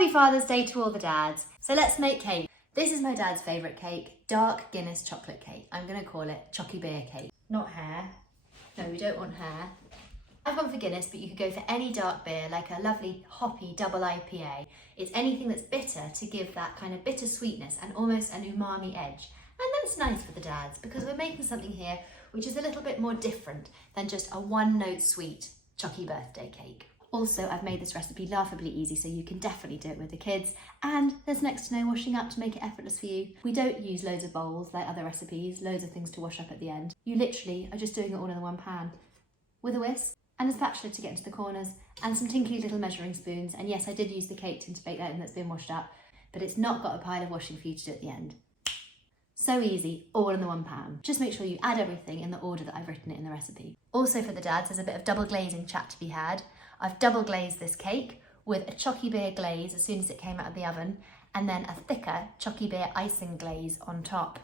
Happy Father's Day to all the dads. So let's make cake. This is my dad's favourite cake, dark Guinness chocolate cake. I'm going to call it Choccy beer cake. Not hair. No, we don't want hair. I've gone for Guinness, but you could go for any dark beer, like a lovely hoppy double IPA. It's anything that's bitter to give that kind of bittersweetness and almost an umami edge. And that's nice for the dads because we're making something here which is a little bit more different than just a one-note sweet Choccy birthday cake. Also, I've made this recipe laughably easy, so you can definitely do it with the kids. And there's next to no washing up to make it effortless for you. We don't use loads of bowls like other recipes, loads of things to wash up at the end. You literally are just doing it all in the one pan with a whisk and a spatula to get into the corners and some tinkly little measuring spoons. And yes, I did use the cake tin to bake that in that's been washed up, but it's not got a pile of washing for you to do at the end. So easy, all in the one pan. Just make sure you add everything in the order that I've written it in the recipe. Also for the dads, there's a bit of double glazing chat to be had. I've double glazed this cake with a Choccy beer glaze as soon as it came out of the oven, and then a thicker Choccy beer icing glaze on top.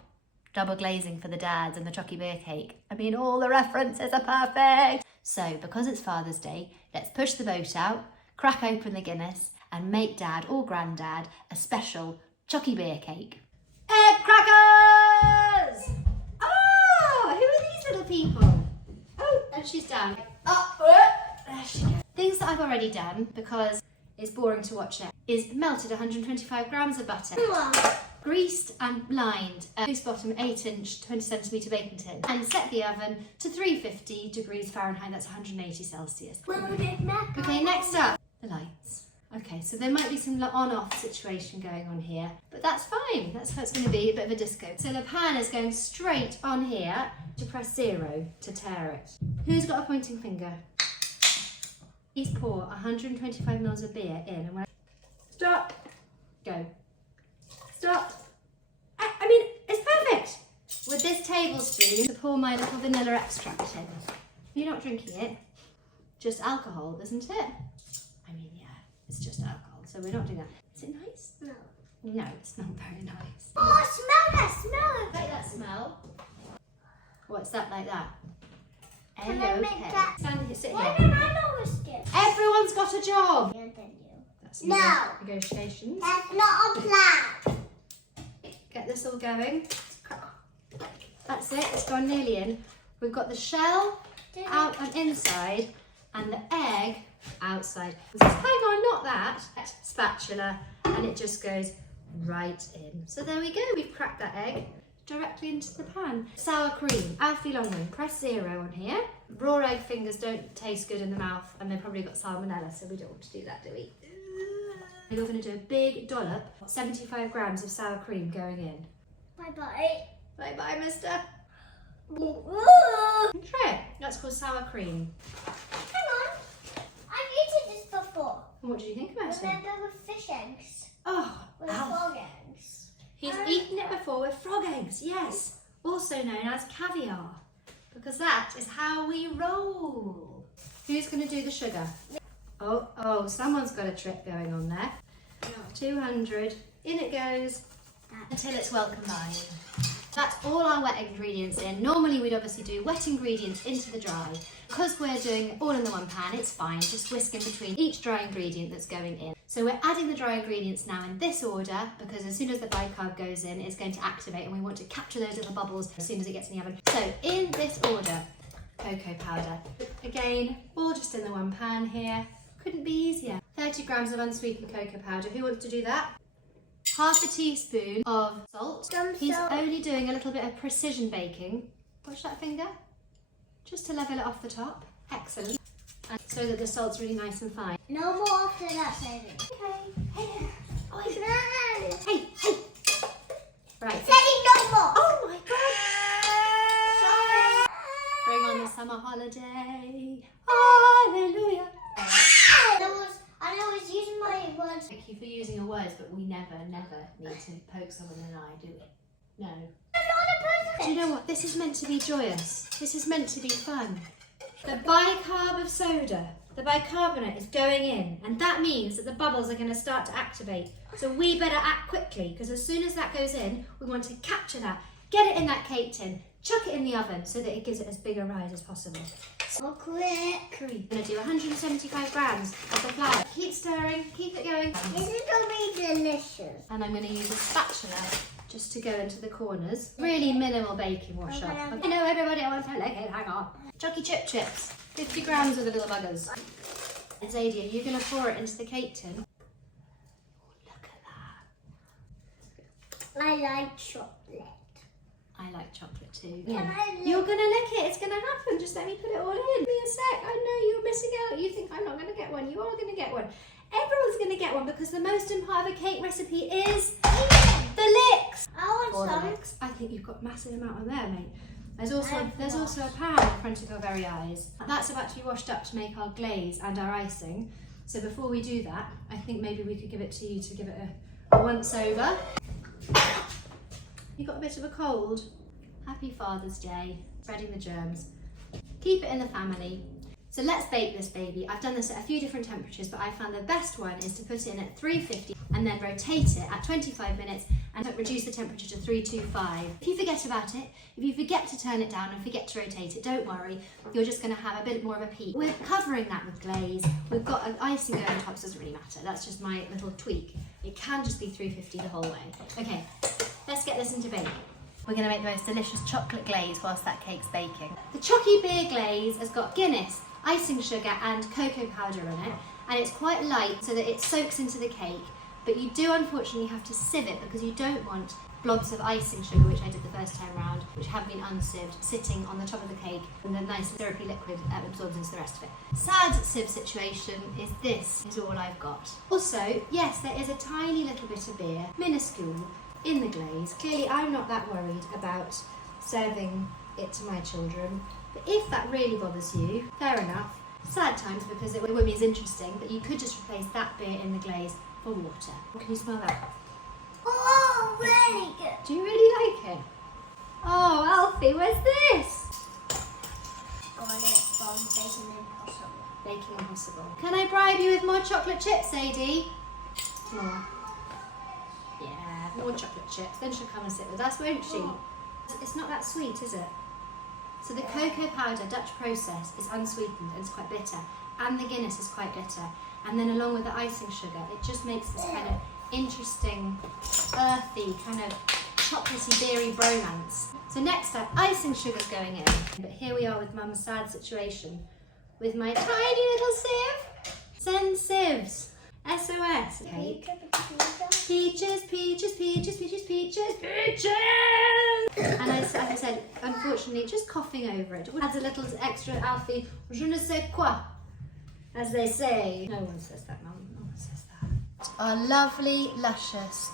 Double glazing for the dads and the Choccy beer cake. I mean, all the references are perfect. So because it's Father's Day, let's push the boat out, crack open the Guinness, and make Dad or Grandad a special Choccy beer cake. Egg crackers! Oh, who are these little people? Oh, and she's down. There she goes. Things that I've already done, because it's boring to watch it, is melted 125 grams of butter, greased and lined a loose bottom 8-inch 20cm baking tin, and set the oven to 350 degrees Fahrenheit, that's 180 Celsius. Okay, next up, the lights. Okay, so there might be some on-off situation going on here, but that's fine. That's how it's going to be, a bit of a disco. So the pan is going straight on here to press 0 to tear it. Who's got a pointing finger? Please pour 125 ml of beer in and when stop, go, stop. I mean, it's perfect. With this tablespoon to pour my little vanilla extract in. You're not drinking it, just alcohol, isn't it? I mean, yeah, it's just alcohol, so we're not doing that. Is it nice? No. No, it's not very nice. Oh, smell that, smell it. Like that smell? What's that like that? Can I make that? Stand here, sit Why here. don't I know this gift? Everyone's got a job. Yeah, than you. That's No. Negotiations. That's not a plan. Get this all going. That's it, it's gone nearly in. We've got the shell out and inside and the egg outside. Hang on, not that. Spatula, and it just goes right in. So there we go, we've cracked that egg directly into the pan. Sour cream, Alfie Longman, press 0 on here. Raw egg fingers don't taste good in the mouth and they've probably got salmonella, so we don't want to do that, do we? We're going to do a big dollop, 75 grams of sour cream going in. Bye-bye. Bye-bye, mister. Ooh. Try it. That's called sour cream. Hang on. I've eaten this before. And what did you think about it? Remember with fish eggs? Oh, With Alf. frog eggs? He's eaten it before with frog eggs, yes. Also known as caviar, because that is how we roll. Who's going to do the sugar? Oh, someone's got a trick going on there. 200, in it goes, until it's well combined. That's all our wet ingredients in. Normally we'd obviously do wet ingredients into the dry. Because we're doing it all in the one pan, it's fine, just whisk in between each dry ingredient that's going in. So we're adding the dry ingredients now in this order, because as soon as the bicarb goes in, it's going to activate and we want to capture those little bubbles as soon as it gets in the oven. So in this order, cocoa powder. Again, all just in the one pan here. Couldn't be easier. 30 grams of unsweetened cocoa powder. Who wants to do that? Half a teaspoon of salt. He's only doing a little bit of precision baking. Watch that finger. Just to level it off the top. Excellent. And so that the salt's really nice and fine. No more after that, Sadie. Okay. Hey. Oh, it's not. Hey. Right. Sadie, no more. Oh my God. Sorry. Bring on the summer holiday. Hallelujah. I was using my words. Thank you for using your words, but we never need to poke someone in the eye, do we? No. I'm not a person. Do you know what? This is meant to be joyous. This is meant to be fun. The bicarb of soda, the bicarbonate is going in, and that means that the bubbles are going to start to activate. So we better act quickly, because as soon as that goes in, we want to capture that, get it in that cake tin, chuck it in the oven so that it gives it as big a rise as possible. So quick. We're going to do 175 grams of the flour. Keep stirring, keep it going. This is going to delicious. And I'm going to use a spatula just to go into the corners. Really minimal baking wash up. I know everybody wants to lick it, hang on. Chocky chip chips, 50 grams of the little buggers. And Zadie, are you going to pour it into the cake tin? Look at that. I like chocolate. I like chocolate too. Can I lick? You're going to lick it, it's going to happen. Just let me put it all in. Give me a sec. I know you're missing out. You think I'm not going to get one. You are going to get one. Everyone's going to get one because the most important part of a cake recipe is the licks. I want some. Licks. I think you've got a massive amount on there, mate. There's also a pan in front of your very eyes. That's about to be washed up to make our glaze and our icing. So before we do that, I think maybe we could give it to you to give it a once over. You got a bit of a cold? Happy Father's Day. Spreading the germs. Keep it in the family. So let's bake this baby. I've done this at a few different temperatures, but I found the best one is to put it in at 350 and then rotate it at 25 minutes and reduce the temperature to 325. If you forget about it, if you forget to turn it down and forget to rotate it, don't worry. You're just going to have a bit more of a peak. We're covering that with glaze. We've got an icing going on top, so it doesn't really matter. That's just my little tweak. It can just be 350 the whole way. Okay, let's get this into baking. We're going to make the most delicious chocolate glaze whilst that cake's baking. The Chocky beer glaze has got Guinness, icing sugar and cocoa powder in it, and it's quite light so that it soaks into the cake, but you do unfortunately have to sieve it because you don't want blobs of icing sugar, which I did the first time round, which have been unsieved, sitting on the top of the cake, and the nice syrupy liquid absorbs into the rest of it. Sad sieve situation is this is all I've got. Also, yes, there is a tiny little bit of beer, minuscule, in the glaze. Clearly I'm not that worried about serving it to my children, but if that really bothers you, fair enough. Sad times because it won't be as interesting, but you could just replace that beer in the glaze for water. Can you smell that? Oh, really good. Do you really like it? Oh, Alfie, where's this? Got it from Baking Impossible. Baking Impossible. Can I bribe you with more chocolate chips, Sadie? More. Yeah, more chocolate chips. Then she'll come and sit with us, won't she? Oh. It's not that sweet, is it? So the cocoa powder, Dutch process, is unsweetened and it's quite bitter. And the Guinness is quite bitter. And then along with the icing sugar, it just makes this kind of interesting, earthy, kind of chocolatey, beery bromance. So next up, icing sugar's going in. But here we are with Mum's sad situation. With my tiny little sieve. Send sieves. SOS. Okay. Peaches, peaches, peaches, peaches, peaches, peaches! And as I said, unfortunately, just coughing over it adds a little extra Alfie, je ne sais quoi, as they say. No one says that, Mum. No one says that. Our lovely, luscious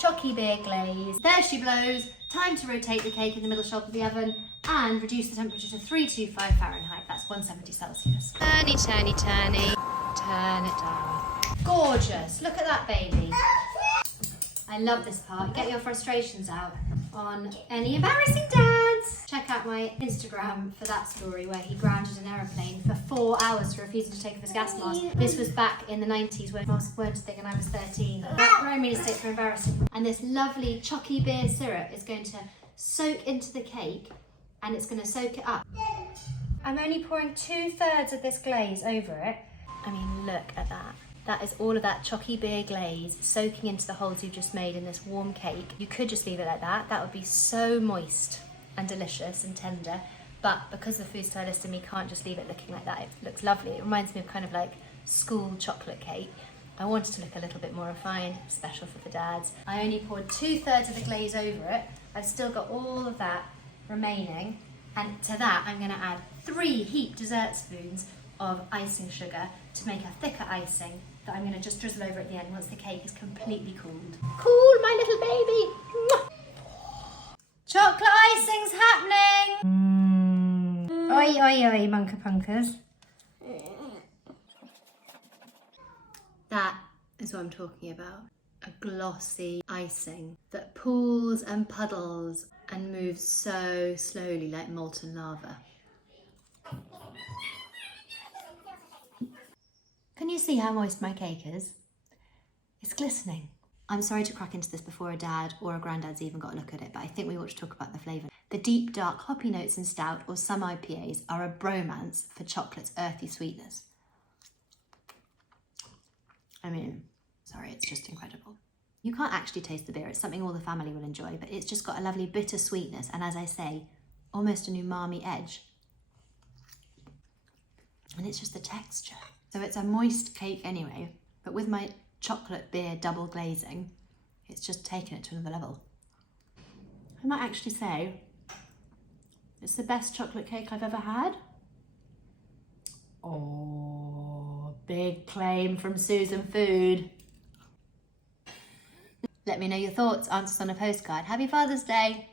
Chocky beer glaze. There she blows. Time to rotate the cake in the middle shelf of the oven and reduce the temperature to 325 Fahrenheit. That's 170 Celsius. Turny, turny, turny. Turn it down. Gorgeous. Look at that baby. I love this part. Get your frustrations out on any embarrassing dads. Check out my Instagram for that story where he grounded an aeroplane for 4 hours for refusing to take off his gas mask. This was back in the 90s when masks weren't a thing and I was 13. Very mistake for embarrassing. And this lovely Chocky beer syrup is going to soak into the cake and it's going to soak it up. I'm only pouring 2/3 of this glaze over it. I mean, look at that. That is all of that Chocky beer glaze soaking into the holes you've just made in this warm cake. You could just leave it like that. That would be so moist and delicious and tender. But because the food stylist in me can't just leave it looking like that, it looks lovely. It reminds me of kind of like school chocolate cake. I wanted to look a little bit more refined, special for the dads. I only poured 2/3 of the glaze over it. I've still got all of that remaining. And to that, I'm gonna add 3 heaped dessert spoons of icing sugar to make a thicker icing that I'm going to just drizzle over at the end once the cake is completely cooled. Cool, my little baby! Mwah. Chocolate icing's happening! Oi, oi, oi, Munka Punkers. That is what I'm talking about. A glossy icing that pools and puddles and moves so slowly like molten lava. Can you see how moist my cake is? It's glistening. I'm sorry to crack into this before a dad or a granddad's even got a look at it, but I think we ought to talk about the flavour. The deep, dark hoppy notes in stout or some IPAs are a bromance for chocolate's earthy sweetness. I mean, sorry, it's just incredible. You can't actually taste the beer, it's something all the family will enjoy, but it's just got a lovely bitter sweetness and, as I say, almost an umami edge. And it's just the texture. So it's a moist cake anyway, but with my chocolate beer double glazing, it's just taken it to another level. I might actually say it's the best chocolate cake I've ever had. Oh, big claim from Susan Food. Let me know your thoughts, answers on a postcard. Happy Father's Day.